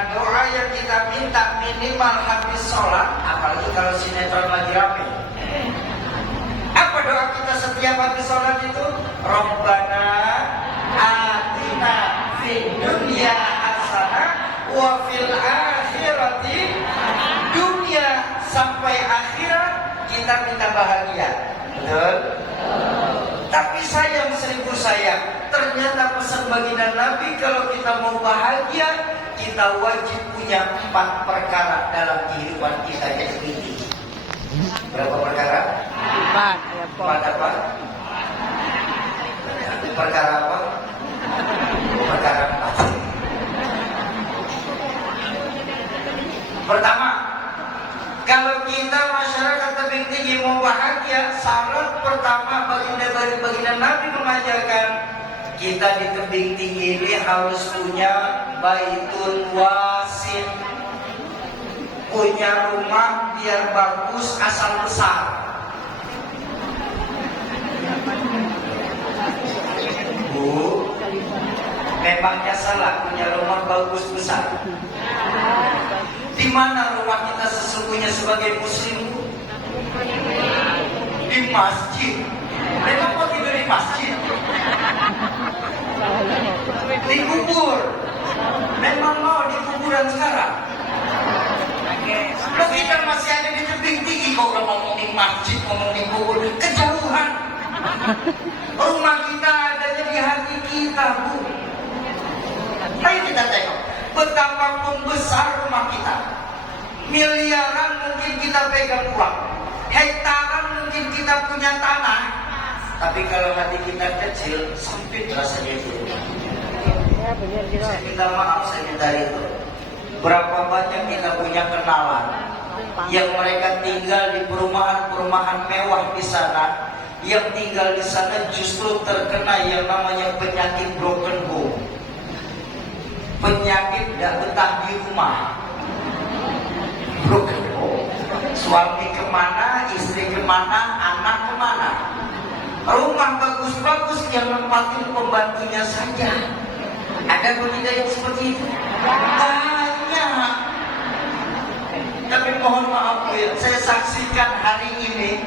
Karena doa yang kita minta minimal habis sholat, apalagi kalau sinetron lagi rame. Apa doa kita setiap habis sholat itu? Rabbana atina fid dunya hasanah wa fil akhirati, dunia sampai akhirat kita minta bahagia. Betul? Tapi sayang, seribu sayang, ternyata pesan baginda Nabi kalau kita mau bahagia, kita wajib punya 4 perkara dalam kehidupan kita, yaitu ini. Berapa perkara? 4 apa? Perkara apa? Perkara 4. Pertama, kalau kita masyarakat tebing tinggi mau bahagia, syarat pertama baginda Nabi mengajarkan kita di tebing tinggi ini harus punya baitun wasi', punya rumah biar bagus asal besar. Bu, memangnya salah punya rumah bagus besar? Di mana rumah kita sesungguhnya sebagai muslim? Di masjid. Memang mau tidur di masjid? Di kubur. Memang mau di kuburan sekarang? Loh, kita masih ada di tebing tinggi. Kau udah ngomong di masjid, ngomong di kubur, kejauhan. Rumah kita adanya di hati kita, Bu. Ayo kita tengok betapapun besar rumah kita, miliaran mungkin kita pegang uang, hektaran mungkin kita punya tanah, tapi kalau hati kita kecil, sempit rasanya itu. Saya minta maaf, saya minta itu. Berapa banyak kita punya kenalan yang mereka tinggal di perumahan-perumahan mewah di sana, yang tinggal di sana justru terkena yang namanya penyakit broken home. Penyakit tidak betah di rumah. Broken home. Suami kemana, istri kemana, anak kemana. Rumah bagus-bagus yang nempatin pembantunya saja. Ada begitu yang seperti itu? Banyak. Tapi mohon maaf ya, saya saksikan hari ini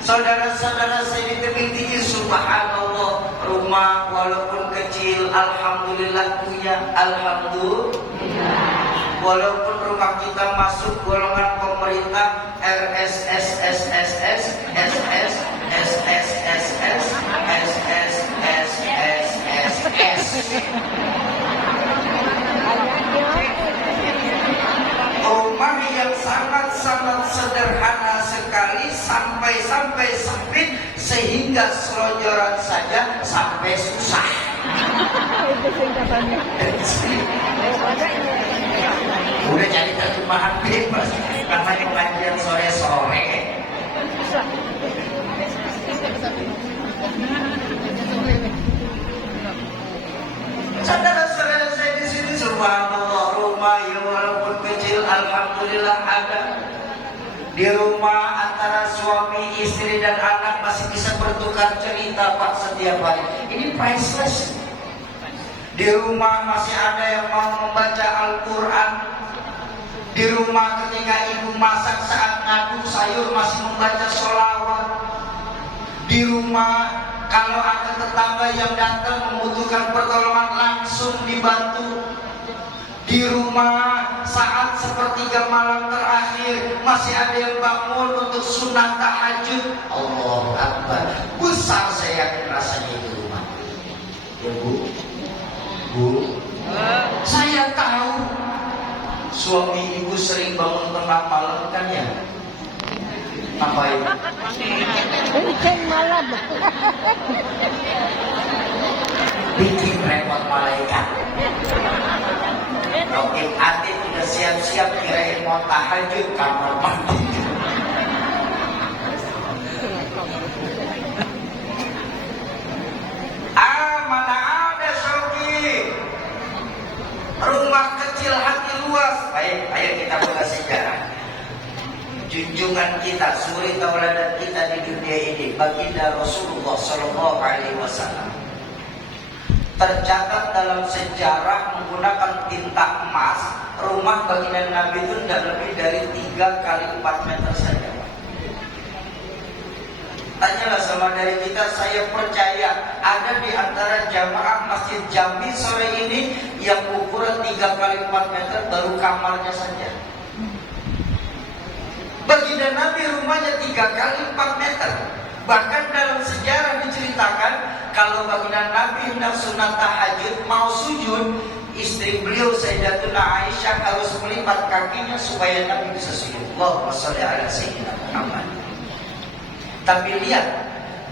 saudara-saudara saya di tebing tinggi, subhanallah, rumah walaupun kecil, alhamdulillah punya, alhamdulillah. Walaupun rumah kita masuk golongan pemerintah RSSSSS, SS, SSSS, SSSSSS. Rumah yang sangat-sangat sederhana sekali, sampai sempit, sehingga selonjoran saja sampai susah. Udah jadi terjemahan bebas, namanya pengajian sore-sore. Saudara-saudara saya di sini, subhanallah, rumah yang walaupun kecil, alhamdulillah ada. Di rumah antara suami, istri dan anak masih bisa bertukar cerita, Pak, setiap hari. Ini priceless. Di rumah masih ada yang mau membaca Al-Quran. Di rumah ketika ibu masak saat ngaduk sayur masih membaca sholawat. Di rumah kalau ada tetangga yang datang membutuhkan pertolongan langsung dibantu. Di rumah saat sepertiga malam terakhir masih ada yang bangun untuk sunnah tahajud. Allahu Akbar. Besar saya yakin rasanya itu rumah. Ya Bu, Bu, saya tahu suami ibu sering bangun tengah malam kan ya? Ngapain? Bikin malam. Bikin repot malaikat. Oke, Atin udah siap-siap kirain mau tahajud kamar mandi. Mana ada Syauki? Rumah kecil hati luas. Baik, ayo kita buka sejarah. Junjungan kita, suri tauladan kita di dunia ini, baginda Rasulullah Sallallahu Alaihi Wasallam, tercatat dalam sejarah menggunakan tinta emas rumah baginda Nabi itu tidak lebih dari 3 kali 4 meter saja. Tanyalah sama dari kita, saya percaya ada di antara jamaah Masjid Jambi sore ini yang ukuran 3 kali 4 meter baru kamarnya saja. Baginda Nabi rumahnya 3 kali 4 meter. Bahkan dalam sejarah diceritakan kalau baginda Nabi hendak sunat tahajud mau sujud, istri beliau Sayyidatuna Aisyah harus melipat kakinya supaya Nabi bisa sujud. Allahumma sholli ala sayyidina Muhammad. Tapi lihat,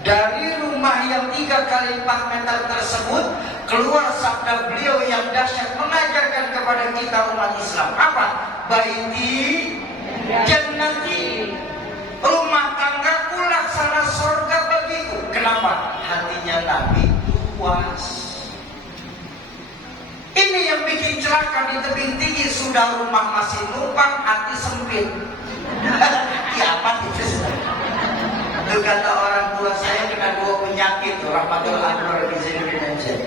dari rumah yang 3 kali 4 meter tersebut keluar sabda beliau yang dahsyat mengajarkan kepada kita umat Islam. Apa? Baiti jannati, rumah tanggaku laksana surga bagiku. Kenapa? Hatinya Nabi luas. Ini yang bikin celaka di tebing tinggi, sudah rumah masih numpang, hati sempit. Ya apa itu? Itu kata orang tua saya kena 2 penyakit, rahmatullah alaihi.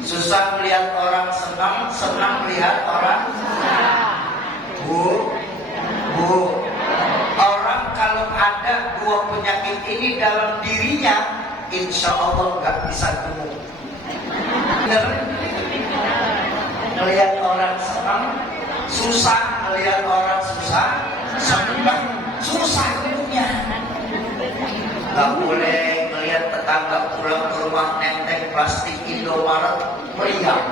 Susah melihat orang senang, senang melihat orang. Bu, orang kalau ada 2 penyakit ini dalam dirinya, insya Allah nggak bisa gemuk. Benar? Melihat orang senang, susah. Melihat orang susah, senang, susah hidupnya. Gak boleh melihat tetangga pulang ke rumah nenteng plastik Indomaret meriang.